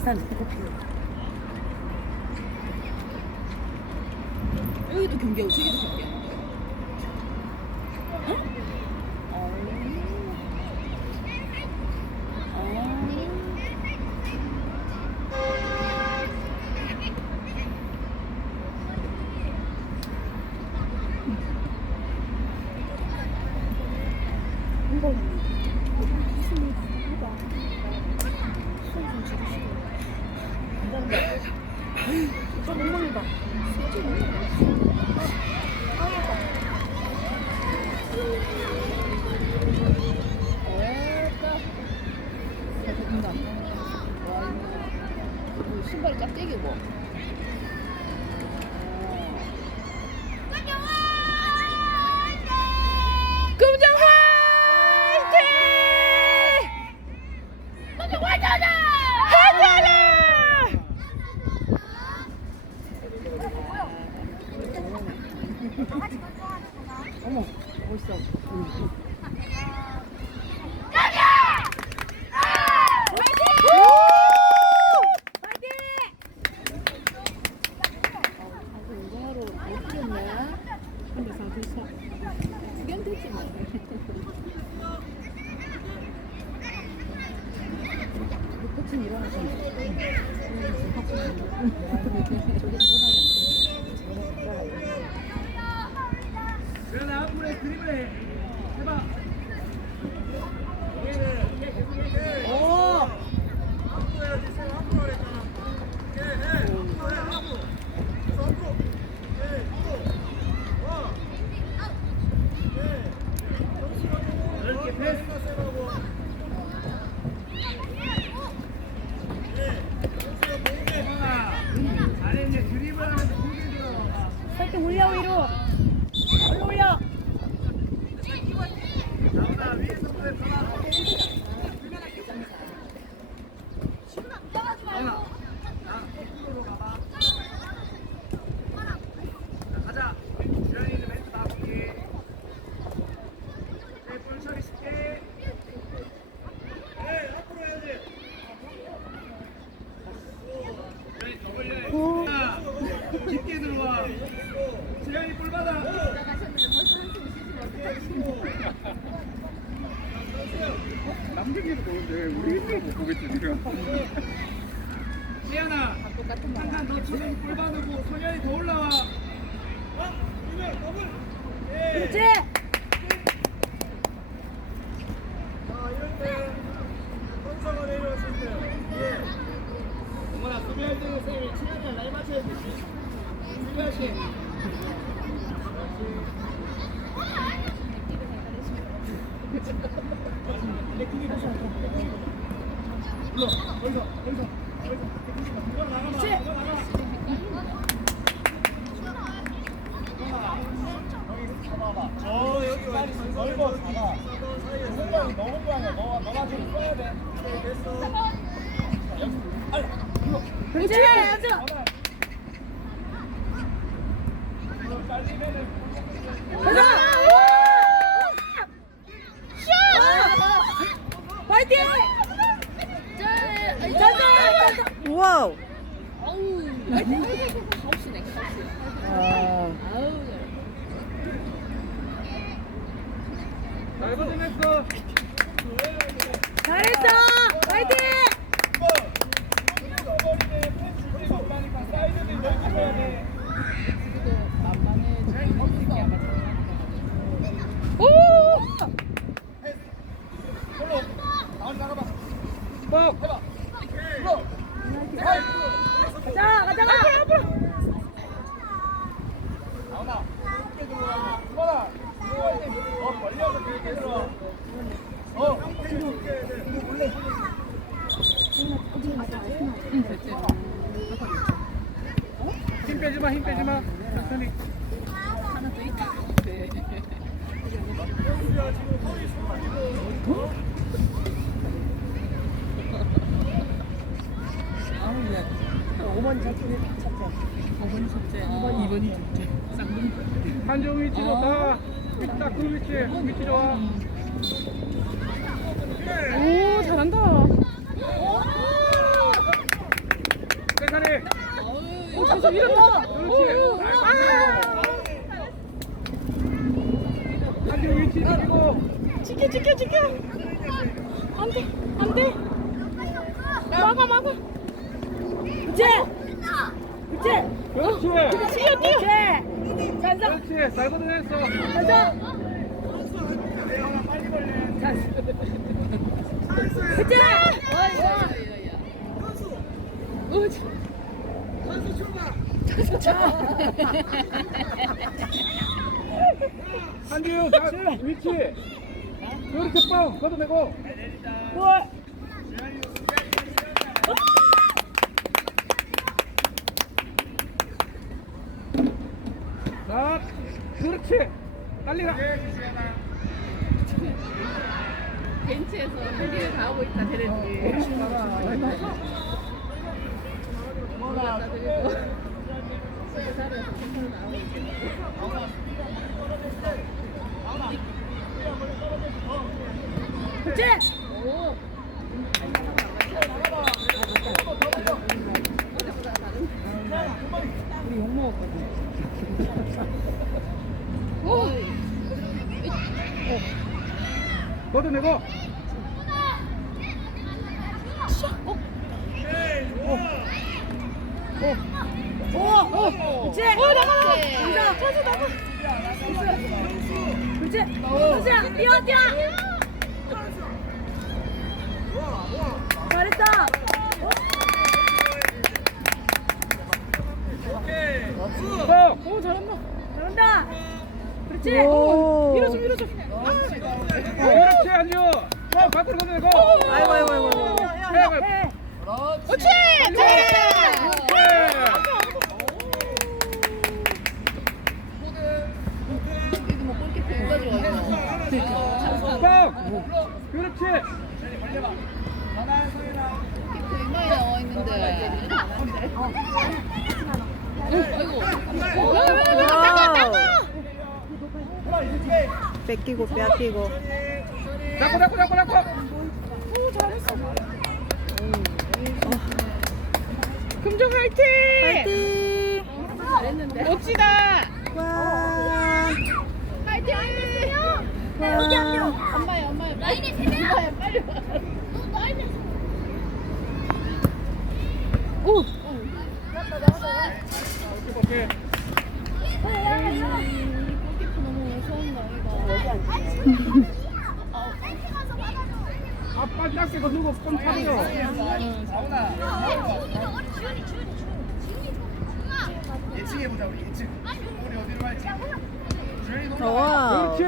계산 커피. 여기도 경기하고 저기도 경기하는 거야? 응? 이거 무슨 일이야? 수좀 줄이시고. 저 멍멍이다. 신발이 짝대기고. 금정 화이팅! 금정 화이팅! 어머, 멋있어. 코치는 일어나서 그러나 앞으로 드리블 해. 해봐. 오! 앞으로 해야지. 앞으로 했잖아. 해. 앞으로 해. 앞으로. 앞으로. 해. 앞으로. 와. 해. 이렇게 패스. 잘했네. 드리블 하면서 공격 들어가. 살짝 올려 위로. 얼른 올려. 나오나 위에서부터 전화. 나오나. 자, 앞으로 가봐. 자, 가자. 주현이는 멘트 나올게. 볼 처리 쉽게. 네, 앞으로 해야지. 주현이 더 걸려. 깊게 들어와. 주현이 볼 받아. 남들끼리 보는데 우리 힘들어 못 보겠지 지금. 지현아, 한 칸 더 치면 볼 받고 소년이 더 올라와. 그렇지. 이럴 때 선수가 내려오실 때 어머나 수비할 때 선생님이 친하게 라인 맞춰야 되지. 수비하시. 여기 넓어 작아. 공간이 너무 좋아요. 너가 좀 써야 돼. 됐어. 그렇지. 앉아. 가자. 슛! 파이팅! 짜자. 와우. 아우. 가오시네. 아우. 잘 고생했어. 잘했어. 파이팅! 오! 가자, 가자, 가자. 앞으로. 나오나. 이렇게 들어와. 수건아. 벌려서 그렇게 들어와. 원래. 힘 빼지 마, 힘 빼지 마. 천천히. 하나 더 있다. 네. 아우야. 5번 첫째. 5번 첫째. 2번이 둘째. 쌍둥이. 한정 위치 좋다. 딱 그 위치 좋아. 오, 잘한다. 한쪽 위치 지키고. 지켜. 안 돼. 막아. 이제. 그렇지. 뛰어. 그렇지. 잘 걷어냈어. 한규 위치. 그렇게 뻥 걷어내고. 자, 그렇지. 빨리라. 벤치에서 할 일을 다 하고 있다 쟤네들이. 뭐가 그리고 자리에서 펜션을 나오고 있지. 오. 우리 욕 먹었거든. 걷어내고. 이제 나가. 찬수 나가. 이제 찬수야 뛰어. 잘했다. 오 잘한다. 그렇지. 밀어줘. 그렇지 안녕. 밖으로 걷어내고. 아이고. 그렇지. 이거 뭐 골키퍼 누가 좋아하나? 그렇지. 골키퍼 이마에 나와 있는데. 뺏기고 빼앗기고. 잡고. 오 잘했어. 금정 화이팅! 파이팅! 잘했는데. 멋지다. 와. 화이팅! 엄마야. 라인에 세 명. 엄마야 빨리 와. 오. 오케이. 골키퍼 너무 무서운다 이거. 아빠 작게 걷고 뻥 차려. 예측해보자 우리 예측. 우리 어디로 갈지. 와. 그렇지.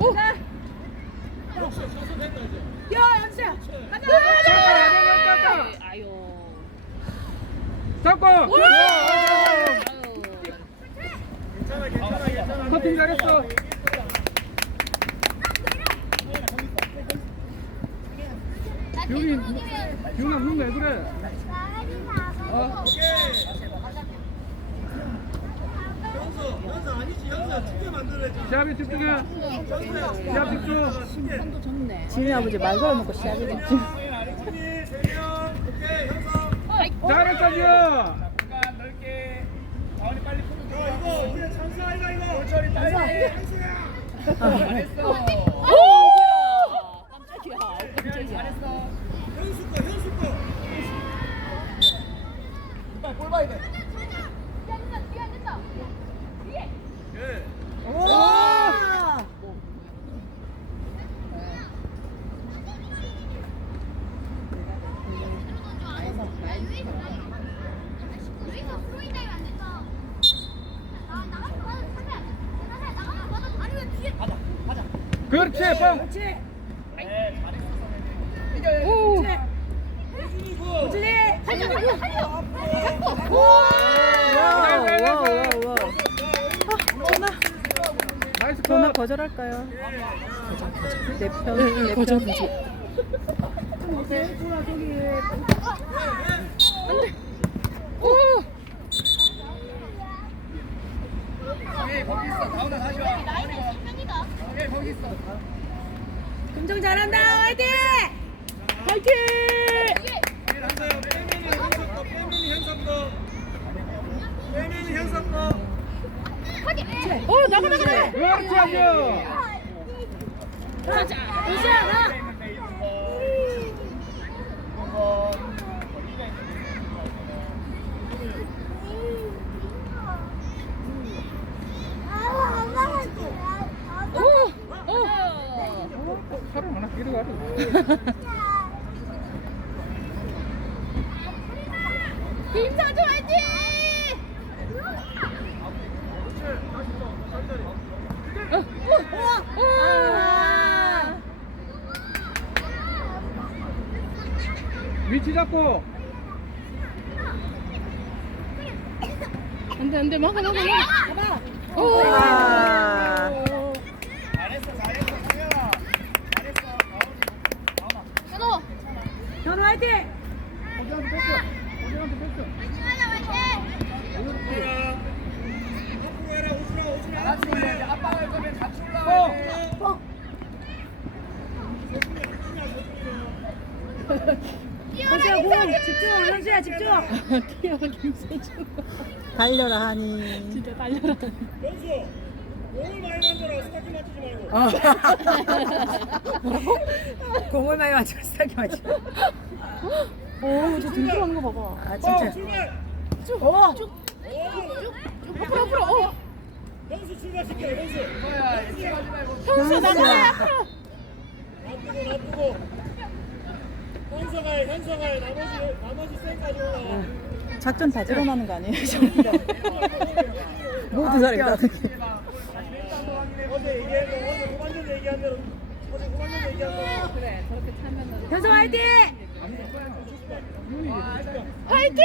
오. 야 연수야. 가자. 아유. 잡고. 아유. 괜찮아. 커팅 잘했어. 기훈아 눈 왜 그래? 현수 아니지. 현수야 집게 만들어야지. 시합에 집중해. 시합 집중. 손도 좋네. 지민 아버지 말 걸어놓고 시작이겠지. 오케이 현수. 잘했어 지금. 잠깐 넓게. 가은이 빨리 풀어줘. 이거 우리 찬수 아이가 이거. 올처리 빨리. 잘했어. 깜짝이야. 잘했어. 현수 거. 빨리 볼 봐야 돼. 예. 와. 그렇지 뻥. 오. 와. 나이스 전화 컷. 거절할까요? 내 편. 오케이 거기 있어. 가은아 다시 와. 오케이 거기 있어. 금정 잘한다. 화이팅! 화이팅! 한서요. 빼면은 현수 거. 빼면이 현석도. 빼면이 현석도. 나가. 그렇지 아주. 가자. 은수야 가. 팔을 하나 끼고 가자. 김서주 화이팅! 위치 잡고. 안돼 막아. 잘했어 상현아. 잘했어. 현우 화이팅! 어디한테 뺐어? 어디한테 뺐어? 같이 올려야지. 아빠가 할 거면 같이 올라와. 현수야 공 집중. 현수야 집중. 뛰어 김서주. 달려라 하니. 진짜 달려라. 현수, 공을 많이 만져라. 스타킹 맞추지 말고. 공을 많이 맞춰 스타킹 맞춰. 오, 저 등수하는 거 봐봐. 아 진짜. 출발. 앞으로. 현수 출발시켜. 현수. 현수 나가 앞으로. 놔두고. 현수가 해. 나머지 쌩까지 올라와. 작전 다 드러나는 거 아니에요? 모두 잘했다. 어제 얘기한 거, 어제 후반전 얘기한 대로. 그래, 저렇게 차면은. 현수 화이팅! 화이팅!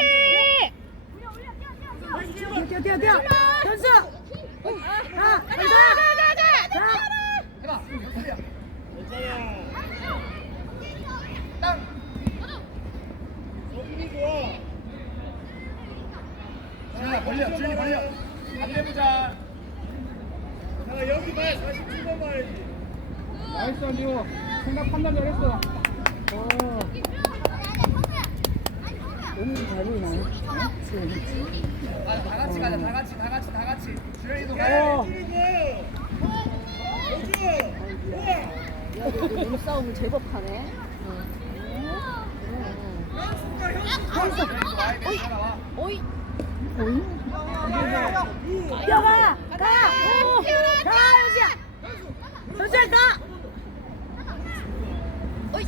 뛰어! 현수! 가! 현수! 가! 괜찮아. 땅. 소금이 좋아. 자, 벌려. 안 내보자. 자, 여기 봐야 47번 봐야지. 나이스 안지호. 생각 판단 잘했어. 너무 잘 보이나? 다 같이 가자. 다 같이. 주현이도 가. 몸싸움을 제법 하네. 오이. 뛰어가! 가! 현수야! 현수야 가! 오이.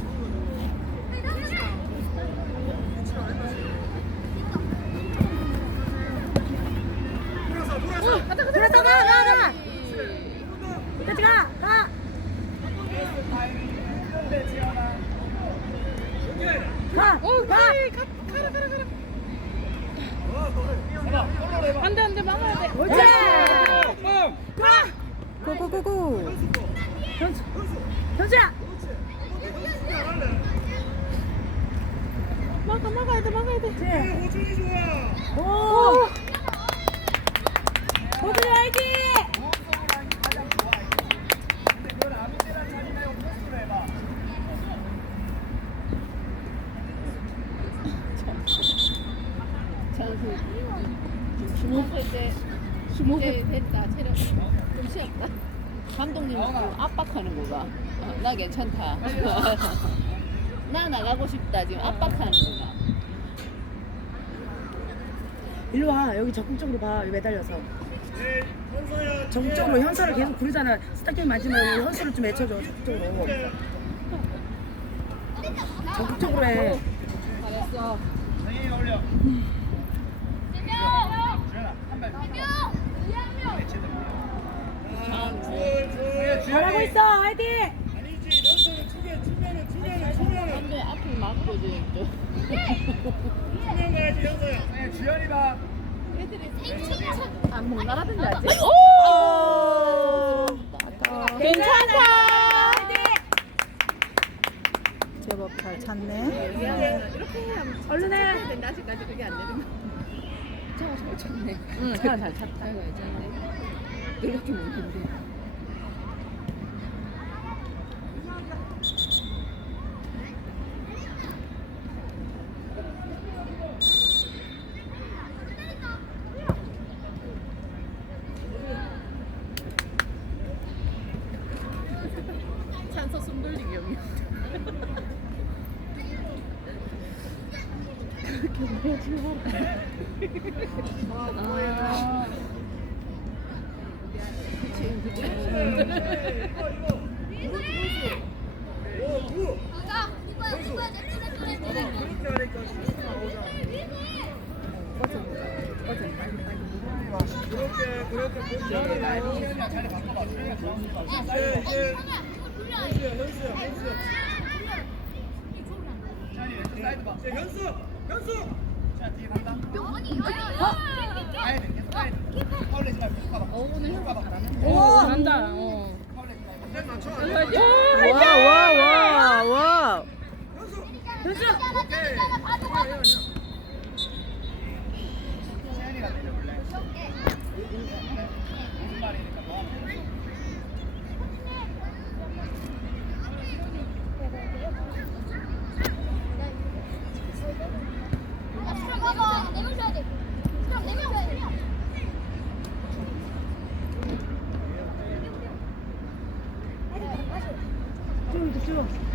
돌아서 가! 같이 가! 안돼 막아야 돼. 옳지. 가. 고고고고. 현수야. 막아야 돼. 호준이 좋아. 오. 호준이 화이팅. 이제 됐다. 체력 좀 쉬었다. 감독님 압박하는 거가 나 괜찮다. 나 나가고 싶다. 지금 압박하는 거가. 일로 와. 여기 적극적으로 봐. 여기 매달려서. 현서야. 적극적으로 현서를 계속 부르잖아. 스타킹 맞지 말고 현서를 좀 외쳐줘. 적극적으로. 적극적으로 해. 잘했어. 상현이 올려. 잘하고 있어. 화이팅. 아니지. 현서는 추면은. 감독 앞을 막고 지금 추면 가야지 현서야. 주현이 봐. 애들이 안못 날아든지 아직. 오. 괜찮다. 제법 잘 찼네. 이렇게 해야 얼른 해. 된다. 아직까지 그게 안 되는 거. 저거 잘 쳤네. 응, 잘 찼다. 아이고 괜찮네. 이렇게 못했는데. 오, 잘한다. 와. 쭉.